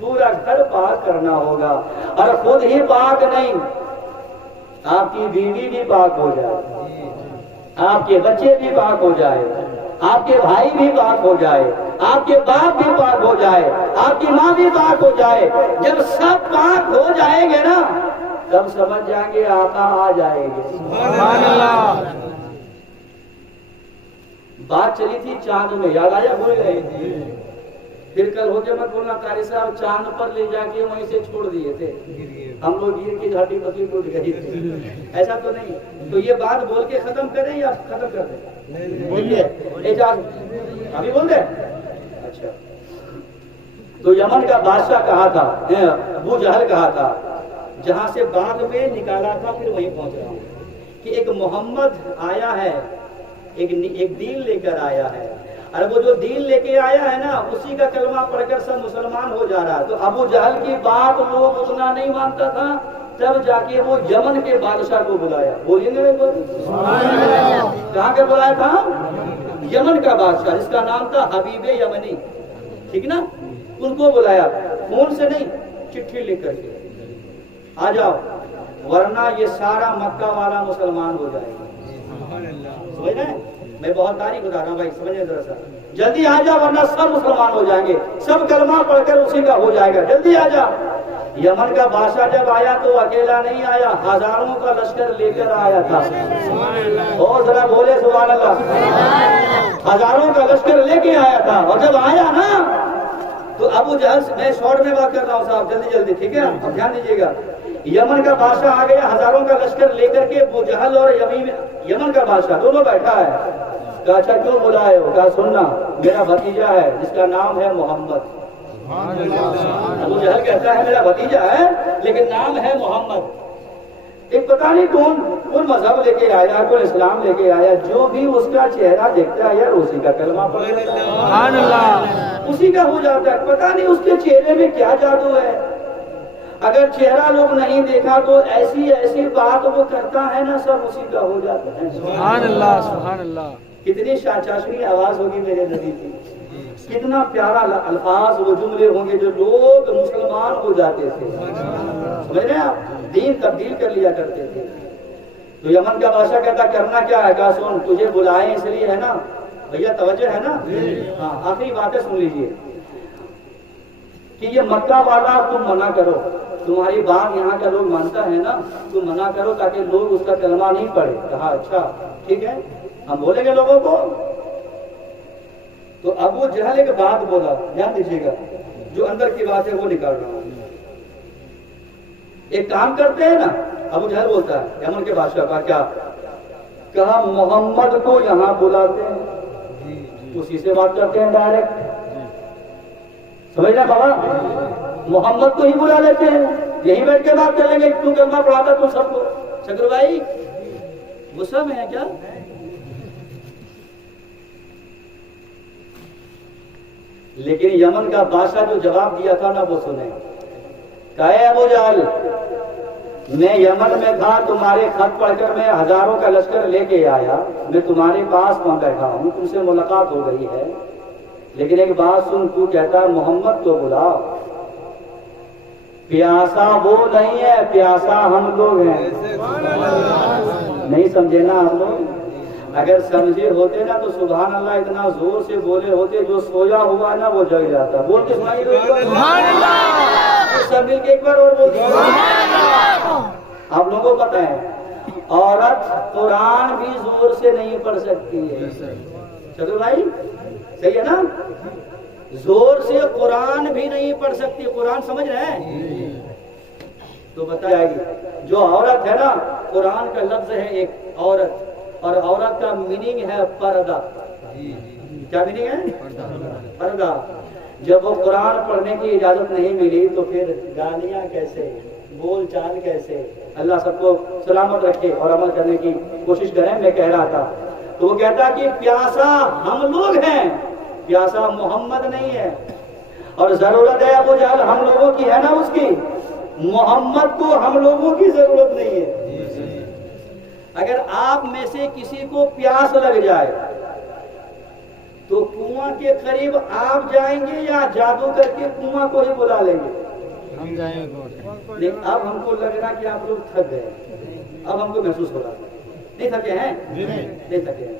پورا گھر پاک کرنا ہوگا. اور خود ہی پاک نہیں، آپ کی بیوی بھی پاک ہو جائے، آپ کے بچے بھی پاک ہو جائے، آپ کے بھائی بھی پاک ہو جائے، آپ کے باپ بھی پاک ہو جائے، آپ کی ماں بھی پاک ہو جائے. جب سب پاک ہو جائیں گے نا تب سمجھ جائیں گے آقا آ جائیں گے. سبحان اللہ. بات چلی تھی چاند میں، یاد آیا؟ بھول گئے؟ پھر کل ہو کے میں بولنا قاری صاحب چاند پر لے جا کے وہیں سے چھوڑ دیے تھے، ہم لوگ گر کی ہڈی پسلی ٹوٹ گئی تھی. ایسا تو نہیں. تو یہ بات بول کے ختم کریں یا ختم کر دیں؟ بولیے اجازت ابھی بول دیں. اچھا تو یمن کا بادشاہ کہا تھا، ابو جہل کہا تھا، جہاں سے بعد میں نکالا تھا پھر وہیں پہنچ رہا ہوں، کہ ایک محمد آیا ہے، ایک دین لے کر آیا ہے، اور وہ جو دین لے کے آیا ہے نا اسی کا کلمہ پڑھ کر سب مسلمان ہو جا رہا ہے. تو ابو جہل کی بات لوگ اتنا نہیں مانتا تھا، تب جا کے وہ یمن کے بادشاہ کو بلایا. بولیے گا کہاں کے بلایا تھا؟ یمن کا بادشاہ جس کا نام تھا حبیب یمنی، ٹھیک نا؟ ان کو بلایا، فون سے نہیں چٹھی لکھ کر کے آ جاؤ ورنہ یہ سارا مکہ والا مسلمان ہو جائے گا. سمجھ رہے ہیں؟ میں بہت تاریخ بتا رہا ہوں بھائی، سمجھیں ذرا سا. جلدی آ جا ورنہ سب مسلمان ہو جائیں گے، سب کلمہ پڑھ کر اسی کا ہو جائے گا. جلدی آ جا. یمن کا بادشاہ جب آیا تو اکیلا نہیں آیا، ہزاروں کا لشکر لے کر آیا تھا. اور ذرا بولے سبحان اللہ. ہزاروں کا لشکر لے کے آیا تھا. اور جب آیا نا تو ابو جہل سے، میں شارٹ میں بات کر رہا ہوں صاحب، جلدی جلدی، ٹھیک ہے؟ اب دھیان دیجیے گا. یمن کا بادشاہ آ گیا ہزاروں کا لشکر لے کر کے. ابو جہل اور یمن کا بادشاہ دونوں بیٹھا ہے. کہا اچھا کیوں بلائے ہو؟ کہا سننا میرا بھتیجا ہے جس کا نام ہے محمد. ابو جہل کہتا ہے میرا بھتیجا ہے لیکن نام ہے محمد. ایک پتہ نہیں کون مذہب لے کے آیا، کون اسلام لے کے آیا، جو بھی اس کا چہرہ دیکھتا ہے یار اسی کا کلمہ پڑھ لیتا ہے، سبحان اللہ. اسی کا ہو جاتا ہے. پتہ نہیں اس کے چہرے میں کیا جادو ہے. اگر چہرہ لوگ نہیں دیکھا تو ایسی ایسی بات وہ کرتا ہے نا سب اسی کا ہو جاتا ہے. سبحان اللہ سبحان اللہ. کتنی چاشنی آواز ہوگی میرے نبی کی، کتنا پیارا الفاظ وہ جملے ہوں گے جو لوگ مسلمان ہو جاتے تھے. سمجھ رہے ہیں آپ؟ دین تبدیل کر لیا کرتے تھے. تو یمن کا بادشاہ کہتا کرنا کیا ہے؟ کہا سن تجھے بلائے اس لیے ہے نا بھیا، توجہ ہے نا؟ ہاں آخری باتیں سن لیجیے کہ یہ مکہ والا تم منع کرو، تمہاری بات یہاں کا لوگ مانتا ہے نا، تم منع کرو تاکہ لوگ اس کا کلمہ نہیں پڑھے. کہا اچھا ٹھیک ہے ہم بولیں گے لوگوں کو. تو ابو جہل ایک بات بولا، دھیان دیجیے گا، جو اندر کی بات ہے وہ نکال رہا ہوں. ایک کام کرتے ہیں نا، ابو جہل بولتا ہے یمن کے بادشاہ کا کیا؟ کہا محمد کو یہاں بلاتے ہیں، اسی سے بات کرتے ہیں ڈائریکٹ. سمجھ رہے بابا؟ محمد کو ہی بلا لیتے ہیں، یہی بیٹھ کے بات کریں گے. تو کلمہ پڑھاتا تو سب کو. شکر بھائی غصہ میں ہے کیا؟ لیکن یمن کا بادشاہ جو جواب دیا تھا نا وہ سنیں. کہے ابو جہل میں یمن میں تھا، تمہارے خط پڑھ کر میں ہزاروں کا لشکر لے کے آیا، میں تمہارے پاس وہاں بیٹھا ہوں، تم سے ملاقات ہو گئی ہے، لیکن ایک بات سن، تو کہتا ہے محمد کو بلاؤ، پیاسا وہ نہیں ہے، پیاسا ہم لوگ ہیں۔ نہیں سمجھے نا ہم لوگ؟ اگر سمجھے ہوتے نا تو سبحان اللہ اتنا زور سے بولے ہوتے، جو سویا ہوا نا وہ جگ جاتا۔ بول کے سنائیے سبحان اللہ، سب مل کے ایک بار اور بول سبحان اللہ۔ آپ لوگوں کو پتہ ہے عورت قرآن بھی زور سے نہیں پڑھ سکتی ہے، چلو بھائی صحیح ہے نا؟ زور سے قرآن بھی نہیں پڑھ سکتی، قرآن سمجھ رہے ہیں تو بتا جائے گی۔ جو عورت ہے نا، قرآن کا لفظ ہے ایک عورت، اور عورت کا میننگ ہے پردہ۔ کیا میننگ ہے؟ پردہ۔ جب وہ قرآن پڑھنے کی اجازت نہیں ملی تو پھر گالیاں کیسے، بول چال کیسے؟ اللہ سب کو سلامت رکھے اور عمل کرنے کی کوشش کریں۔ میں کہہ رہا تھا تو وہ کہتا کہ پیاسا ہم لوگ ہیں، پیاسا محمد نہیں ہے، اور ضرورت ہے ابو جہل ہم لوگوں کی ہے نا اس کی، محمد کو ہم لوگوں کی ضرورت نہیں ہے۔ اگر آپ میں سے کسی کو پیاس لگ جائے تو کنواں کے قریب آپ جائیں گے یا جادو کر کے کنواں کو ہی بلا لیں گے؟ ہم جائیں گے۔ لیکن اب ہم کو لگ رہا کہ آپ لوگ تھک گئے، اب ہم کو محسوس ہو رہا، نہیں تھکے ہیں؟ نہیں تھکے ہیں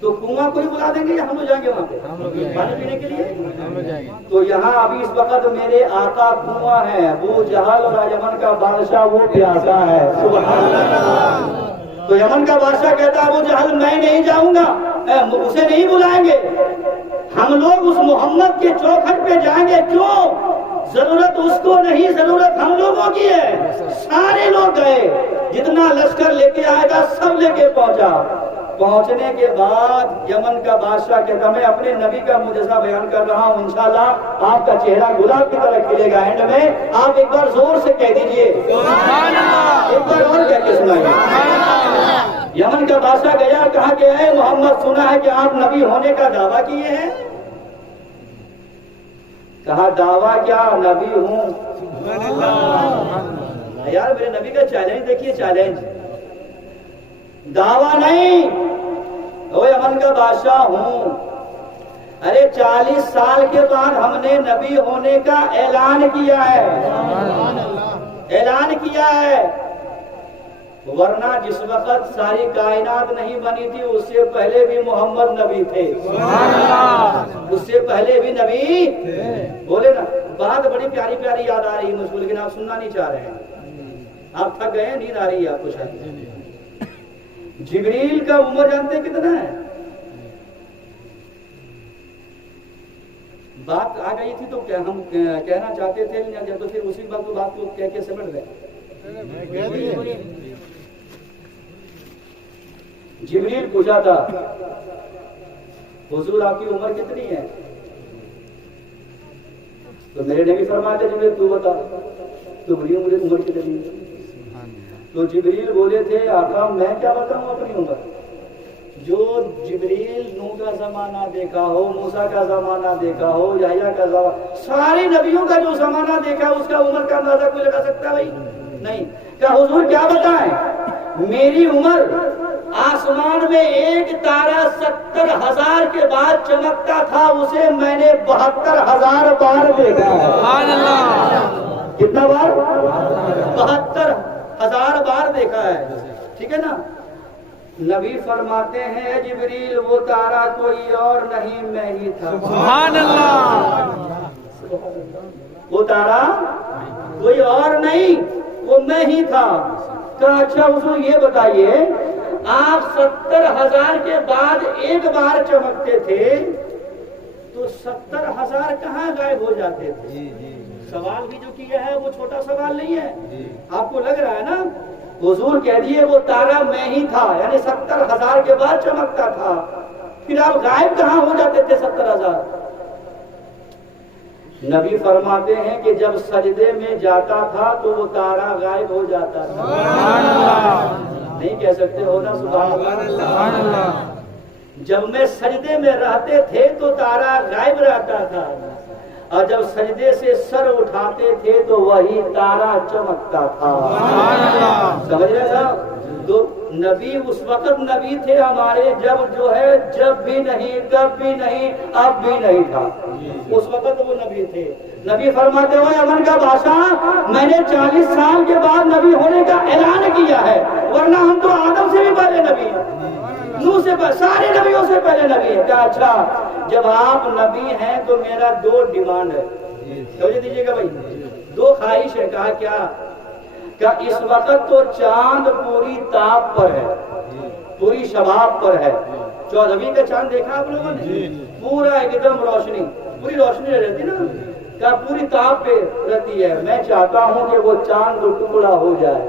تو کنواں کو ہی بلا دیں گے یا ہم لوگ جائیں گے وہاں پہ پانی پینے کے لیے؟ ہم لوگ جائیں گے۔ تو یہاں ابھی اس وقت میرے آقا کنواں ہے، ابو جہل اور یمن کا بادشاہ وہ پیاسا ہے۔ سبحان اللہ۔ تو یمن کا بادشاہ کہتا ہے ابو جہل میں نہیں جاؤں گا، اسے نہیں بلائیں گے، ہم لوگ اس محمد کے چوکھٹ پہ جائیں گے۔ کیوں؟ ضرورت اس کو نہیں، ضرورت ہم لوگوں کی ہے۔ سارے لوگ گئے، جتنا لشکر لے کے آئے گا سب لے کے پہنچا۔ پہنچنے کے بعد یمن کا بادشاہ کہتا میں اپنے نبی کا معجزہ بیان کر رہا ہوں، انشاءاللہ آپ کا چہرہ گلاب کی طرح کھلے گا۔ اینڈ میں آپ ایک بار زور سے کہہ دیجئے سبحان اللہ، ایک بار اور کہہ کے سنائیے سبحان اللہ۔ یمن کا بادشاہ گیا، کہا کہ اے محمد سنا ہے کہ آپ نبی ہونے کا دعویٰ کیے ہیں؟ کہا دعویٰ کیا، نبی ہوں۔ یار میرے نبی کا چیلنج دیکھیے، چیلنج، دعویٰ نہیں، او یمن کا بادشاہ ہوں۔ ارے 40 سال کے بعد ہم نے نبی ہونے کا اعلان کیا ہے، اعلان کیا ہے، ورنہ جس وقت ساری کائنات نہیں بنی تھی اس سے پہلے بھی محمد نبی تھے، اس سے پہلے بھی نبی بولے نا۔ بات بڑی پیاری پیاری یاد آ رہی ہے مجھ کو، لیکن آپ سننا نہیں چاہ رہے ہیں، آپ تھک گئے ہیں، نیند آ رہی ہے آپ کو شاید۔ جبریل کا عمر جانتے کتنا ہے؟ بات آ گئی تھی تو ہم کہنا چاہتے تھے، تو پھر اسی بات کو کہہ کے سمجھ گئے۔ جبریل پوچھا تھا حضور آپ کی عمر کتنی ہے؟ تو میرے نبی فرماتے جبریل تو بتا، تو بڑی مجھے عمر کتنی ہے؟ تو جبریل بولے تھے آقا میں کیا بتاؤں اپنی عمر؟ جو جبریل نوح کا زمانہ دیکھا ہو، موسیٰ کا زمانہ دیکھا ہو، یحییٰ کا زمانہ، سارے نبیوں کا جو زمانہ دیکھا اس کا عمر کا اندازہ کوئی لگا سکتا ہے بھائی؟ نہیں۔ کہا حضور کیا بتائیں؟ میری عمر آسمان میں ایک تارہ 70,000 کے بعد چمکتا تھا، اسے میں نے 72,000 بار دیکھا ہے۔ سبحان اللہ۔ کتنا بار؟ 72,000 بار دیکھا ہے، ٹھیک ہے نا؟ نبی فرماتے ہیں اے جبریل وہ تارہ کوئی اور نہیں میں ہی تھا۔ سبحان اللہ۔ وہ تارہ کوئی اور نہیں، وہ میں ہی تھا۔ کہا اچھا حضور یہ بتائیے آپ 70,000 کے بعد ایک بار چمکتے تھے تو 70,000 کہاں غائب ہو جاتے تھے؟ سوال بھی جو کیا ہے وہ چھوٹا سوال نہیں ہے، آپ کو لگ رہا ہے نا؟ حضور کہہ دیے وہ تارہ میں ہی تھا، یعنی 70,000 کے بعد چمکتا تھا، پھر آپ غائب کہاں ہو جاتے تھے 70,000؟ نبی فرماتے ہیں کہ جب سجدے میں جاتا تھا تو وہ تارہ غائب ہو جاتا تھا۔ نہیں کہہ سکتے ہو نا سبحان اللہ؟ جب میں سجدے میں رہتے تھے تو تارہ غائب رہتا تھا، اور جب سجدے سے سر اٹھاتے تھے تو وہی تارا چمکتا تھا. سمجھ رہے صاحب؟ تو نبی اس وقت نبی تھے ہمارے جب جو ہے جب بھی نہیں کب بھی نہیں اب بھی نہیں تھا. اس وقت وہ نبی تھے. نبی فرماتے ہوئے امن کا بادشاہ میں نے 40 سال کے بعد نبی ہونے کا اعلان کیا ہے، ورنہ ہم تو آدم سے بھی پہلے نبی ہیں، نوح سے پہلے، سارے نبیوں سے پہلے نبی ہے. کہا اچھا جب آپ نبی ہیں تو میرا 2 ڈیمانڈ ہے. توجہ دیجیے گا بھائی، 2 خواہش ہے. کہا کیا؟ کہ اس وقت تو چاند پوری تاب پر ہے، پوری شباب پر ہے. 14ویں کا چاند دیکھا آپ لوگوں نے؟ پورا ایک دم روشنی، پوری روشنی رہتی نا، کیا پوری تاب پہ رہتی ہے. میں چاہتا ہوں کہ وہ چاند 2 ٹکڑا ہو جائے.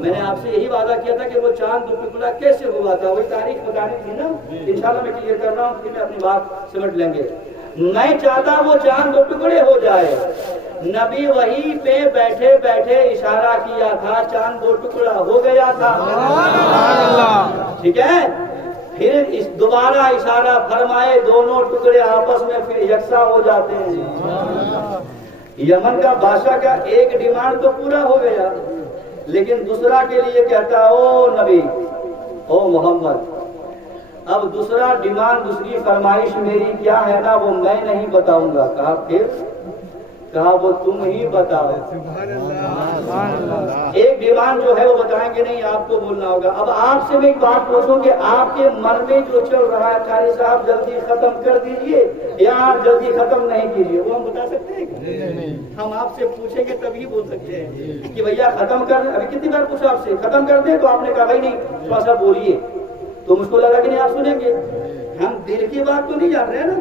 میں نے آپ سے یہی وعدہ کیا تھا کہ وہ چاند 2 ٹکڑا کیسے ہوا تھا، وہی تاریخ بتانی تھی نا. انشاءاللہ میں کلیئر کر رہا ہوں، پھر میں اپنی بات سمجھ لیں گے. میں چاہتا وہ چاند 2 ٹکڑے ہو جائے. نبی وہیں پہ بیٹھے بیٹھے اشارہ کیا تھا، چاند 2 ٹکڑا ہو گیا تھا. ٹھیک ہے، پھر اس دوبارہ اشارہ فرمائے، دونوں ٹکڑے آپس میں پھر یکساں ہو جاتے ہیں. یمن کا بادشاہ کا ایک ڈیمانڈ تو پورا ہو گیا، لیکن دوسرا کے لیے کہتا او نبی، او محمد، اب دوسرا ڈیمانڈ، دوسری فرمائش میری کیا ہے نا وہ میں نہیں بتاؤں گا. کہا پھر؟ کہا وہ تم ہی بتاؤ. ایک ڈیمانڈ جو ہے وہ بتائیں گے نہیں، آپ کو بولنا ہوگا. اب آپ سے میں ایک بات پوچھوں کہ آپ کے من میں جو چل رہا ہے قاری صاحب جلدی ختم کر دیجئے یا آپ جلدی ختم نہیں کیجئے، وہ ہم بتا سکتے ہیں؟ ہم آپ سے پوچھیں گے تبھی بول سکتے ہیں کہ بھیا ختم کر. ابھی کتنی بار پوچھا آپ سے ختم کر دیں، تو آپ نے کہا بھائی نہیں تھوڑا سا بولیے. تو مجھ کو لگا کہ نہیں آپ سنیں گے. ہم دل کی بات تو نہیں جان رہے نا.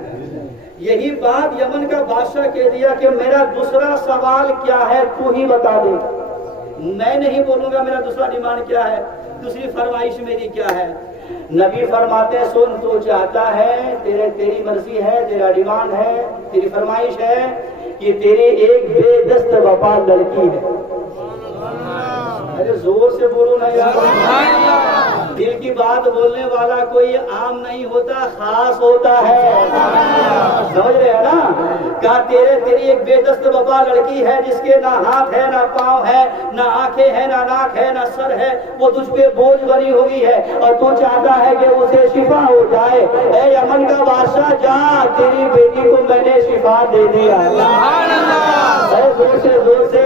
یہی بات یمن کا بادشاہ کہہ دیا کہ میرا دوسرا سوال کیا ہے تو ہی بتا دے. میں نہیں بولوں گا میرا دوسرا ڈیمانڈ کیا ہے، دوسری فرمائش میری کیا ہے. نبی فرماتے سن، تو چاہتا ہے، تیری مرضی ہے، تیرا ڈیمانڈ ہے، تیری فرمائش ہے کہ تیری ایک بے دست وفا لڑکی ہے. ارے زور سے بولو نا یار. دل کی بات بولنے والا کوئی عام نہیں ہوتا، خاص ہوتا ہے. سمجھ رہے ہیں نا؟ کہا تیری ایک بے دست وفا لڑکی ہے جس کے نہ ہاتھ ہے، نہ پاؤں ہے، نہ آنکھیں ہیں، نہ ناک ہے، نہ سر ہے. وہ تجھ پہ بوجھ بنی ہوئی ہے اور تو چاہتا ہے کہ اسے شفا ہو جائے. اے یمن کا بادشاہ جا، تیری بیٹی کو میں نے شفا دے دیا. زور سے زور سے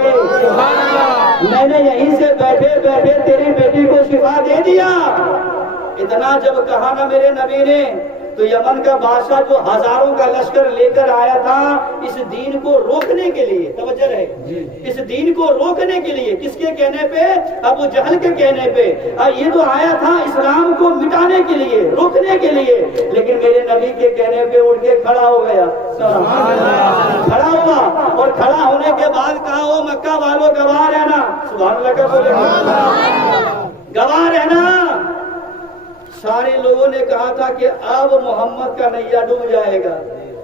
میں نے یہیں سے بیٹھے بیٹھے تیری بیٹی کو شفا دے دیا. اتنا جب کہا نا میرے نبی نے، تو یمن کا بادشاہ جو ہزاروں کا لشکر لے کر آیا تھا اس دین کو روکنے کے لیے، توجہ رہے، اس دین کو روکنے کے لیے، کس کے کہنے پہ؟ ابو جہل کے کہنے پہ. یہ تو آیا تھا اسلام کو مٹانے کے لیے، روکنے کے لیے، لیکن میرے نبی کے کہنے پہ اٹھ کے کھڑا ہو گیا. کھڑا ہوا اور کھڑا ہونے کے بعد کہا او مکہ والوں گواہ رہنا. سبحان اللہ کا بولے، گواہ رہنا. سارے لوگوں نے کہا تھا کہ اب محمد کا نیا ڈوب جائے گا،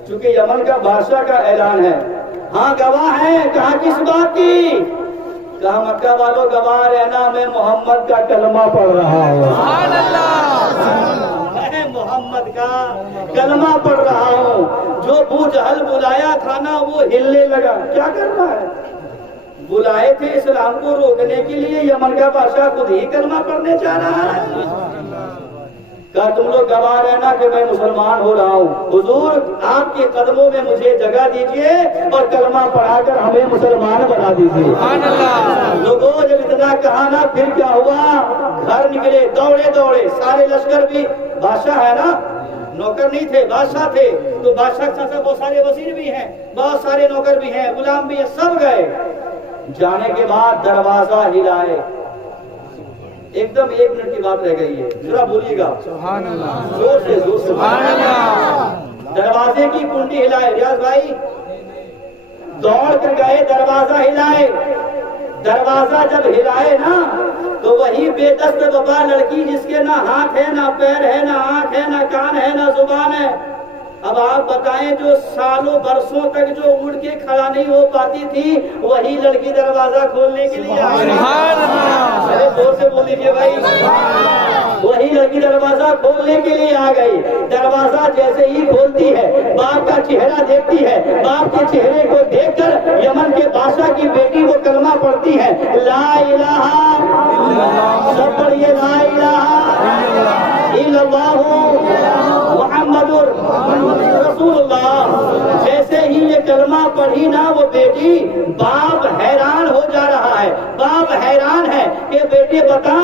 چونکہ یمن کا بادشاہ کا اعلان ہے. ہاں گواہ ہیں. کہا کس بات کی؟ کہا مکہ والوں گواہ رہنا، میں محمد کا کلمہ پڑھ رہا ہوں. میں محمد کا کلمہ پڑھ رہا ہوں. جو ابو جہل بلایا تھا نا وہ ہلنے لگا. کیا کرنا ہے؟ بلائے تھے اسلام کو روکنے کے لیے، یمن کا بادشاہ خود ہی کلمہ پڑھنے چاہ رہا ہے. کہا تم لوگ گواہ رہنا کہ میں مسلمان ہو رہا ہوں. حضور آپ کے قدموں میں مجھے جگہ دیجئے اور کلمہ پڑھا کر ہمیں مسلمان بنا دیجئے. لوگوں جب اتنا کہا نا پھر کیا ہوا؟ گھر نکلے دوڑے دوڑے. سارے لشکر بھی، بادشاہ ہے نا، نوکر نہیں تھے، بادشاہ تھے. تو بادشاہ کے ساتھ بہت سارے وزیر بھی ہیں، بہت سارے نوکر بھی ہیں، غلام بھی ہیں، سب گئے. جانے کے بعد دروازہ ہلائے. ایک دم 1 منٹ کی بات رہ گئی ہے، ذرا بولیے گا سبحان اللہ، زور سے زور سے سبحان اللہ. دروازے کی کنڈی ہلائے. ریاض بھائی دوڑ کر گئے، دروازہ ہلائے. دروازہ جب ہلائے نا تو وہی بے دست وفا لڑکی جس کے نہ ہاتھ ہے، نہ پیر ہے، نہ آنکھ ہے، نہ کان ہے، نہ زبان ہے. اب آپ بتائیں جو سالوں برسوں تک جو اڑ کے کھڑا نہیں ہو پاتی تھی، وہی لڑکی دروازہ کھولنے کے لیے آئی. زور سے بول دیجیے بھائی. وہی لڑکی دروازہ کھولنے کے لیے آ گئی. دروازہ جیسے ہی کھولتی ہے باپ کا چہرہ دیکھتی ہے. باپ کے چہرے کو دیکھ کر یمن کے بادشاہ کی بیٹی وہ کلمہ پڑھتی ہے, لا الہ سب پڑھیے, لا الہ الا اللہ محمد رسول اللہ. جیسے ہی یہ کلمہ پڑھی نا وہ بیٹی, باپ حیران ہو جا رہا ہے. باپ حیران ہے کہ بیٹی بتا,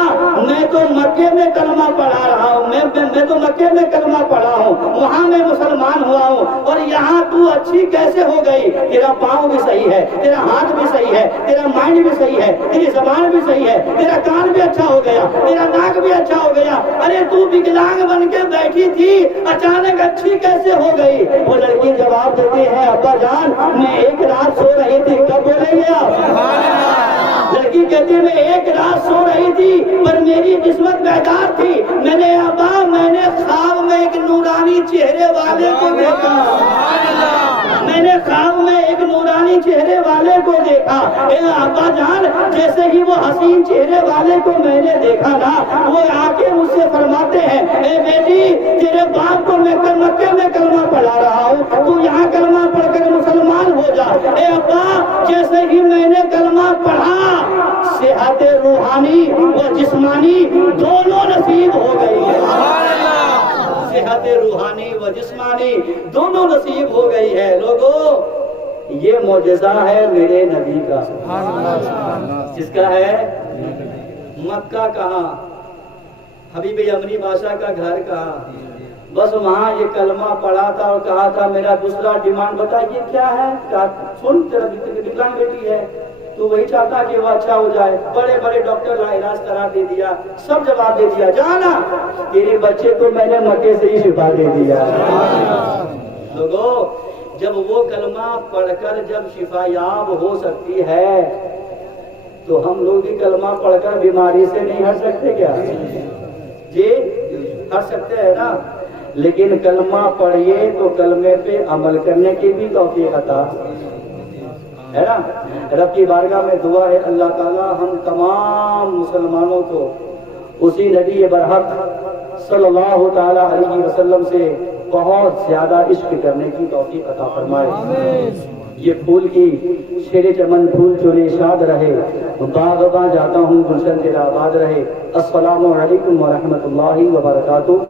میں تو مکے میں کلمہ پڑھا رہا ہوں, میں تو مکے میں کلمہ پڑھا ہوں, وہاں میں مسلمان ہوا ہوں, اور یہاں تو اچھی کیسے ہو گئی؟ تیرا پاؤں بھی صحیح ہے, تیرا ہاتھ بھی صحیح ہے, تیرا مائنڈ بھی صحیح ہے, تیری زبان بھی صحیح ہے, تیرا کان بھی اچھا ہو گیا, تیرا ناک بھی اچھا ہو گیا. ارے تو وکلانگ بن کے بیٹھی تھی, اچانک اچھی کیسے ہو گئی؟ وہ لڑکی جواب دیتی ہے, ابا جان میں ایک رات سو رہی تھی. کب بولیں گے آپ؟ لڑکی کہتی ہے میں ایک رات سو رہی تھی پر میری قسمت بیدار تھی. میں نے خواب میں ایک نورانی چہرے والے کو دیکھا. میں نے خواب میں ایک نورانی چہرے والے کو دیکھا. اے ابا جان, جیسے ہی وہ حسین چہرے والے کو میں نے دیکھا نا, وہ آ کے مجھ سے فرماتے ہیں, اے بیٹی تیرے باپ کو میں مکے میں کلمہ پڑھا رہا ہوں, تو یہاں کلمہ پڑھ کر مسلمان ہو جا. اے ابا, جیسے ہی میں نے کلمہ پڑھا, صحت روحانی و جسمانی دونوں نصیب ہو گئی. صحت روحانی و جسمانی دونوں نصیب ہو گئی ہے. لوگوں, یہ معجزہ ہے میرے نبی کا. جس کا ہے مکہ کہاں, حبیب یمنی بادشاہ کا گھر کہاں, بس وہاں یہ کلمہ پڑھا تھا اور کہا تھا میرا دوسرا ڈیمانڈ بتا, یہ کیا ہے؟ سن, تیرا وکلانگ بیٹی ہے, تو وہی چاہتا کہ وہ اچھا ہو جائے. بڑے بڑے ڈاکٹر کا علاج قرار دے دیا, سب جواب دے دیا, جانا تیرے بچے کو میں نے مکے سے ہی شفا دے دیا. لوگوں, جب وہ کلمہ پڑھ کر جب شفا یاب ہو سکتی ہے تو ہم لوگ بھی کلمہ پڑھ کر بیماری سے نہیں ہٹ سکتے کیا؟ جی ہٹ سکتے ہیں نا, لیکن کلمہ پڑھیے تو کلمے پہ عمل کرنے کی بھی توفیق عطا ہے نا. رب کی بارگاہ میں دعا ہے, اللہ تعالیٰ ہم تمام مسلمانوں کو اسی نبی برحق صلی اللہ تعالیٰ علیہ وسلم سے بہت زیادہ عشق کرنے کی توفیق عطا فرمائے. یہ پھول کی شیر چمن پھول چوری شاد رہے, باغ باں جاتا ہوں گلشن تیرا آباد رہے. السلام علیکم ورحمۃ اللہ وبرکاتہ.